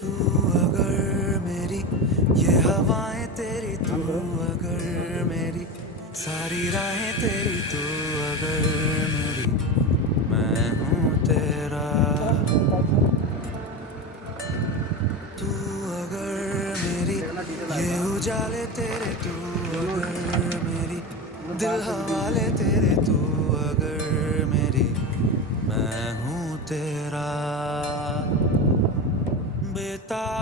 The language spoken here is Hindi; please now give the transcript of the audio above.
तू अगर मेरी ये हवाएं तेरी, तू अगर मेरी सारी राहें तेरी, तू अगर मेरी मैं हूँ तेरा। तू अगर मेरी ये उजाले तेरे, तू अगर मेरी दिल हवाले तेरे, तू अगर मेरी मैं हूँ तेरा। बेता